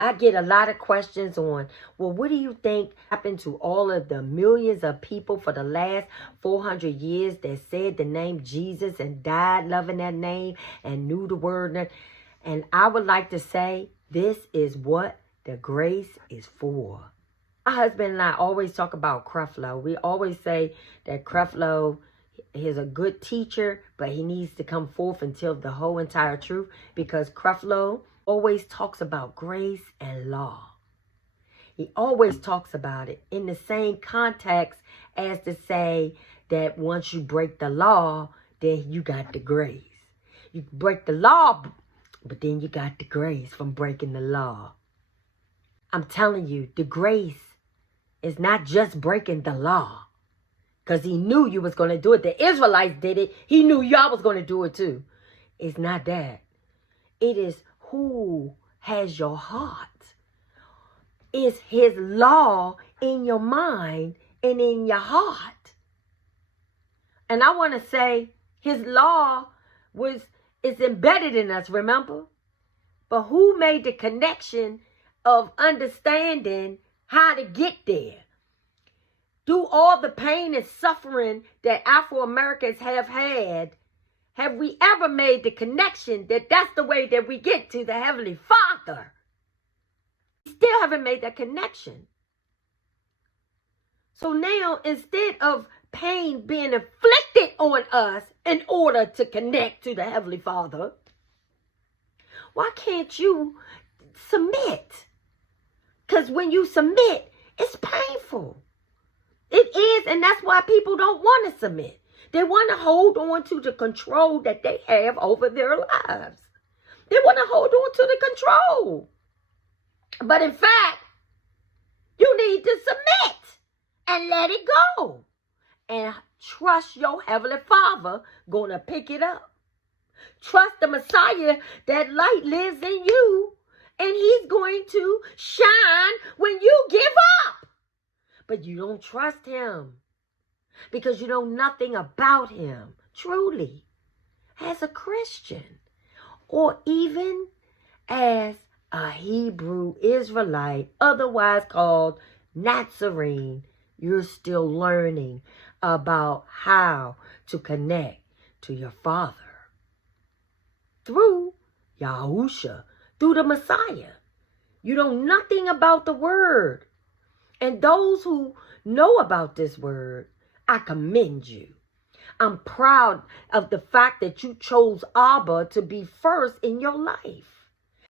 I get a lot of questions on, well, what do you think happened to all of the millions of people for the last 400 years that said the name Jesus and died loving that name and knew the word? And I would like to say, this is what the grace is for. My husband and I always talk about Creflo. We always say that Creflo is a good teacher, but he needs to come forth and tell the whole entire truth, because Creflo always talks about grace and law. He always talks about it in the same context as to say that once you break the law, then you got the grace. You break the law, but then you got the grace from breaking the law. I'm telling you, the grace is not just breaking the law, because he knew you was going to do it. The Israelites did it. He knew y'all was going to do it too. It's not that. It is who has your heart. It's his law in your mind and in your heart. And I want to say his law is embedded in us, remember? But who made the connection of understanding how to get there? Through all the pain and suffering that Afro-Americans have had, have we ever made the connection that that's the way that we get to the Heavenly Father? We still haven't made that connection. So now, instead of pain being inflicted on us in order to connect to the Heavenly Father, why can't you submit? Because when you submit, it's painful. It is, and that's why people don't want to submit. They want to hold on to the control that they have over their lives. They want to hold on to the control. But in fact, you need to submit and let it go. And trust your Heavenly Father going to pick it up. Trust the Messiah, that light lives in you, and he's going to shine when you give up. But you don't trust him because you know nothing about him, truly, as a Christian or even as a Hebrew Israelite, otherwise called Nazarene. You're still learning about how to connect to your Father through Yahusha, through the Messiah. You know nothing about the word. And those who know about this word, I commend you. I'm proud of the fact that you chose Abba to be first in your life.